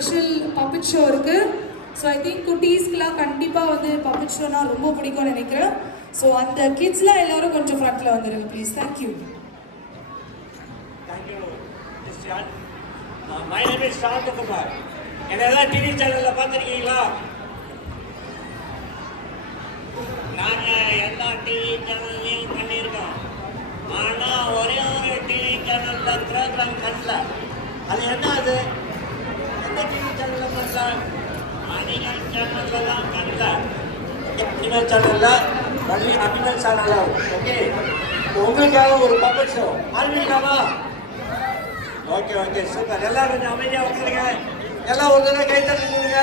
Special puppet show இருக்கு. So I think குட்டீஸ்க்குலாம் கண்டிப்பாக வந்து பப்பட் ஷோனா ரொம்ப பிடிக்கும்னு நினைக்கிறேன். ஸோ அந்த கிட்ஸ்லாம் எல்லாரும் கொஞ்சம் ஃப்ரண்ட்ல வந்துருங்க please. Thank you. My name is Shantakumar. என்னதான் டிவி சேனல்ல பார்த்துருக்கீங்களா? நாங்கள் எல்லா டிவி சேனல்லையும் பண்ணியிருக்கோம். ஆனால் ஒரே ஒரு டிவி சேனலில் ப்ரோக்ராம் பண்ணல. அது என்ன? அது எந்த டிவி சேனலில் பண்ணல? அனிமல் சேனலில் தான் பண்ணல. அனிமல் சேனலில் பண்ணி அனிமல் சேனலில். ஓகே, உங்களுக்காக ஒரு பப்பட் ஷோ ஆரம்பிக்கலாமா? Okay okay, super. எல்லாம் கொஞ்சம் அமைதியாக உட்காருங்க. எல்லாம் ஒரு தடவை கை தட்டுங்க.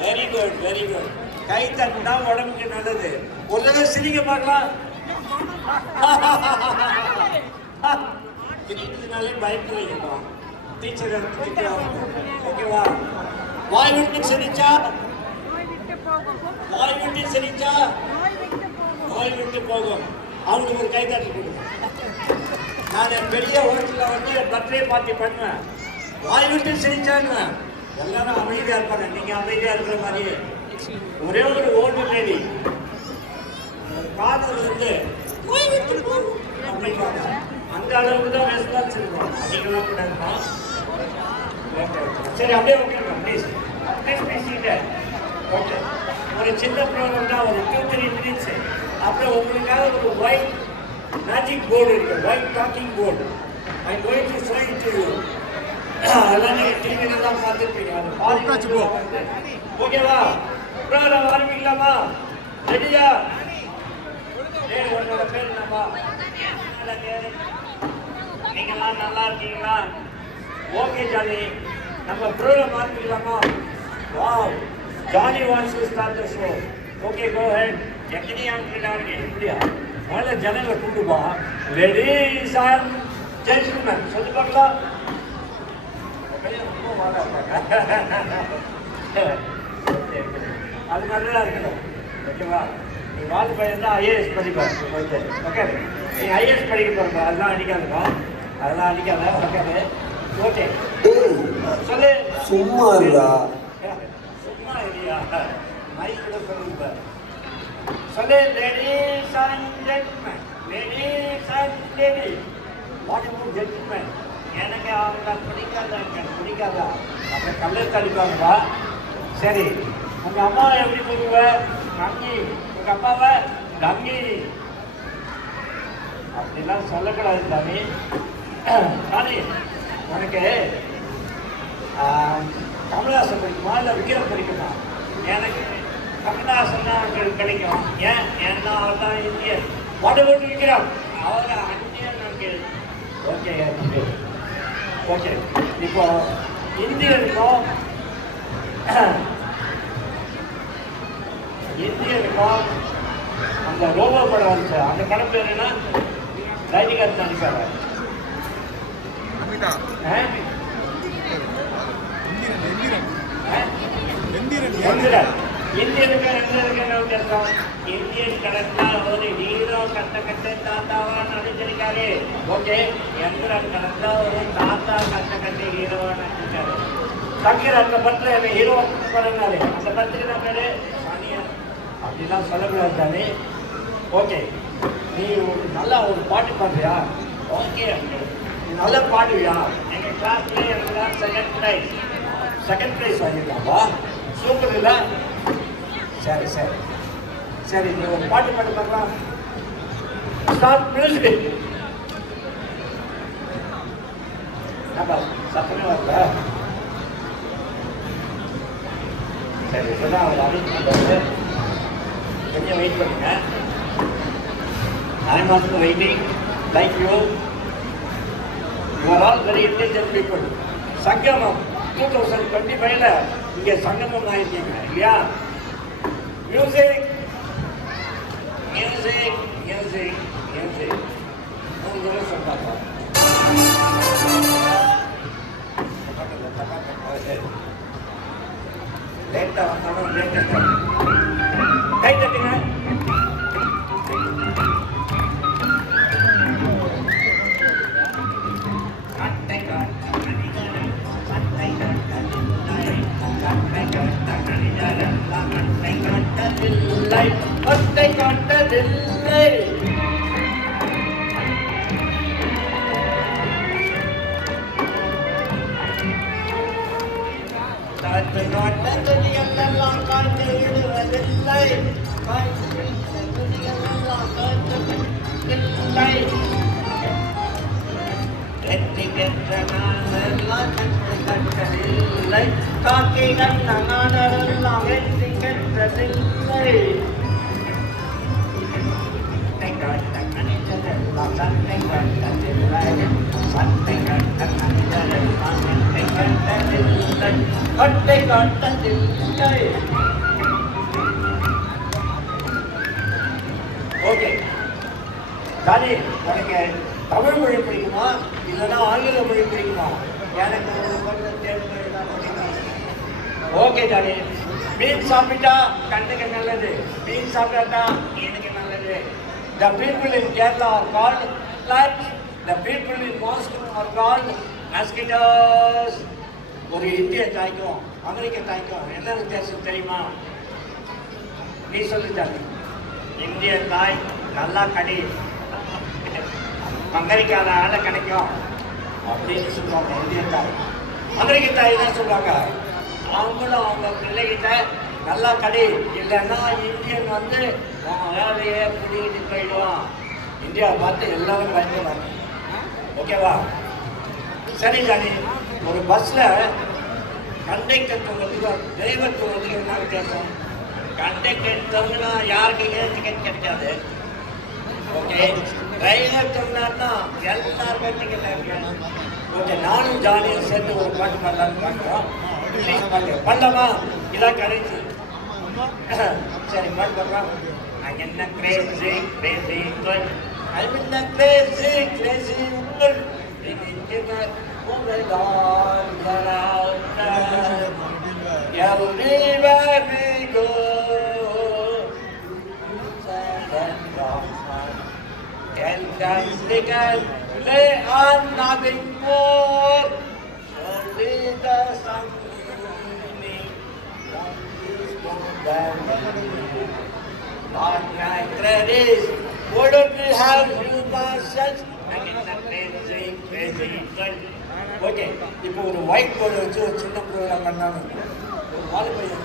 Very good very good. கை தட்டுனா உடம்புக்கு நல்லது. ஒரு தடவை சிரிக்க பார்க்கலாம். சிரிக்கிறதுனாலே பயப்படுறீங்கப்பா. டீச்சர் ஓகேவா? வாய் விட்டு சிரிச்சா நோய் விட்டு போகும். அவங்களுக்கு ஒரு கை தட்டு கொடுங்க. நான் பெரிய ஹோட்டலில் வந்து பர்த்டே பார்ட்டி பண்ணுவேன். வாய் விட்டு சிரிச்சான்னு எல்லாரும் அமைதியாக இருப்பாங்க. நீங்கள் அமைதியாக இருக்கிற மாதிரி ஒரே ஒரு ஓல்டு லேடி காதல் வந்து வாய் விட்டு போகும் அப்படிப்பாங்க. அந்த அளவுக்கு தான் ரெஸ்பான்ஸ் இருக்கும். நீங்களும் கூட இருக்கணும். சரி, அப்படியே ஓகேங்க. ப்ளீஸ் பேசிக்கிட்டு ஓகே. ஒரு சின்ன ப்ரோக்ராம் தான், ஒரு 2-3 மினிட்ஸ். அப்புறம் உங்களுக்காக ஒரு ஒயிட் மேஜிக் போர்டு இருக்கு, white talking board. I going to show it to you. அதெல்லாம் நீங்கள் டிவியில் தான் பார்த்துருப்பீங்க. அது ஓகேவா? ப்ரோக்ராம் ஆரம்பிக்கலாமா? ரெடியா? உன்னோட பேர் என்னப்பா? நீங்களாம் நல்லா இருக்கீங்களா? Okay Jolly. நம்ம ப்ரோக்ராம் ஆரம்பிக்கலாமா? Wow, Jolly wants to start the show. Okay, go head. எத்தனை ஆட்கள் இப்படியா? முதல்ல ஜனங்களை கூப்பிடுவா. லேடீஸ் அண்ட் ஜென்டில்மேன் சொல்லி பார்க்கலாம். அது நல்லா இருக்கணும். ஓகேவா? நீ வாழ் பையன் தான் ஐஏஎஸ் படிப்பார். ஓகே ஓகே, நீ ஐஏஎஸ் படிக்க போகிறப்ப அதெல்லாம் அடிக்காதுப்பா. அதெல்லாம் அடிக்காத. ஓகே ஓகே, சொல்லு. சும்மா இல்லா? சும்மா இல்லையா? மைக்கில் சொல்லுங்க. சொல்லு. Ladies and gentleman. Ladies and lady. What about gentleman? எனக்கு அவங்க பிடிக்காதா? எனக்கு பிடிக்காதா? அப்போ கல்லர் தடிப்பாங்கப்பா. சரி, உங்கள் அம்மாவை எப்படி கூப்பிடுவ? கங்கி. உங்கள் அப்பாவை கங்கி. அப்படிலாம் சொல்லக்கூடாது சாமி. சாமி, உனக்கு கமலஹாசன் பிடிக்குமா இல்லை விக்ரம் பிடிக்குமா? எனக்கு கமலஹாசன் தான் கிடைக்கும். ஏன்னா அவர் தான் இந்தியன். What about Vikram? அவர் அந்தியன். Okay okay. இப்போ இந்தியனுக்கும் அந்த ரோபோ படம் வந்துச்சு. அந்த படம் பேர் என்ன? ரஜினிகாந்த் நடிப்பாரு. இந்தியனுக்கு என்ன வித்தியாசம்? இந்தியன் கடற்கா ஒரு ஹீரோ கட்ட தாத்தாவா நடிச்சிருக்காரு. ஓகே, எந்திரன் கடற்கா ஒரு தாத்தா கட்ட ஹீரோவா நடிச்சிருக்காரு. சங்கர் அந்த படத்துல ஹீரோ படம்னாரு. அந்த படத்துக்கு நான் பேரு சானியர். அப்படிலாம் சொல்லக்கூடாது தானே. ஓகே, நீ நல்லா ஒரு பாட்டு பாடுறியா? ஓகே, நீ நல்லா பாடுவியா? எங்கள் கிளாஸ்ல எனக்கு செகண்ட் ப்ரைஸ் வாங்கிருக்காப்பா. சூப்பர் இல்லை? சரி சரி சரி, நீ ஒரு பாட்டு பாட்டு பார்க்கலாம். Start music. சத்தமே வரல. சரி, இப்போதான் அவர் அறிவிச்சு பண்ணுறாரு. கொஞ்சம் வெயிட் பண்ணுங்க. I am also waiting like you. You are all very intelligent people. சங்கமம் 2025ல இங்கே சங்கமம் ஆயிருக்கீங்க இல்லையா? Music music music music. மூணு தடவை சொல்றாங்க. லேட்டா வந்தாலும் லேட்டா கை தட்டுங்க. கட்டதில்லை. காற்று நோட்ட துணிகள் எல்லாம் காய்ந்து விடுவதில்லை. காய்ந்து துணிகள் எல்லாம் காய்ந்ததில்லை. வெற்றி பெற்ற நாளெல்லாம் வெற்றி கட்டதில்லை. காக்கை கண்ட நாடெல்லாம் வெற்றி பெற்றதில்லை. சட்டை காட்ட கணிதரெல்லாம் சட்டை கட்டதில்லை. சட்டை காட்ட கணிதரெல்லாம் சட்டை கட்டதில்லை. சட்டை காட்டதில்லை. ஓகே தானே, உனக்கு தமிழ் மொழி பிடிக்குமா இல்லைன்னா ஆங்கில மொழி பிடிக்குமா? எனக்கு கொஞ்சம் தேர்வு தான் பிடிக்கும். ஓகே தானே, மீன் சாப்பிட்டா கண்ணுக்கு நல்லது, மீன் சாப்பிட்டா எனக்கு நல்லது. The people in Kerala are called flies. The people in Moscow are called mosquitoes. ஒரு இந்திய தாய்க்கும் அமெரிக்க தாய்க்கும் என்ன வித்தியாசம் தெரியுமா? நீ சொல்லித்தாங்க. இந்திய தாய் நல்லா கடி, அமெரிக்காவில் ஆளை கிடைக்கும் அப்படின்னு சொல்லுவாங்க இந்திய தாய். அமெரிக்க தாய் என்ன சொல்லுவாங்க, அவங்களும் அவங்க பிள்ளைகிட்ட நல்லா கடி, இல்லைன்னா இந்தியன் வந்து அவன் வேலையே பிடிக்கிட்டு போயிடுவான். இந்தியாவை பார்த்து எல்லாரும் பயந்துடுவாங்க. ஓகேவா? சரி தானே, ஒரு பஸ்ஸில் கண்டக்டர் தொகுதிக்கும் டிரைவர் தொகுதிக்கும் என்ன வித்தியாசம்? கண்டக்டர் தொகுதினா யாருக்கு டிக்கெட் கிடைக்காது. ஓகே, டிரைவர் சொன்னார்னா எல்லாருமே டிக்கெட் ஆகிருக்காங்க. ஓகே, நானும் ஜாலியாக சேர்ந்து ஒரு பாட்டு பண்ணலான்னு பார்க்குறோம். இங்கிலீஷ் பாட்டு பண்ணலாமா? இதான் கடைசி. சரி, பாட்டு பார்க்கலாம். நான் என்ன Crazy Crazy I'm in the crazy crazy world. Oh my God, everywhere we go. Tell them they can lay on nothing more. Surely the sun Lord, my credit, wouldn't we have you passions? And in the crazy, crazy world. Okay, இப்போ ஒரு white board வச்சு ஒரு சின்ன program பண்ணாங்க. ஒரு வாலிபையன்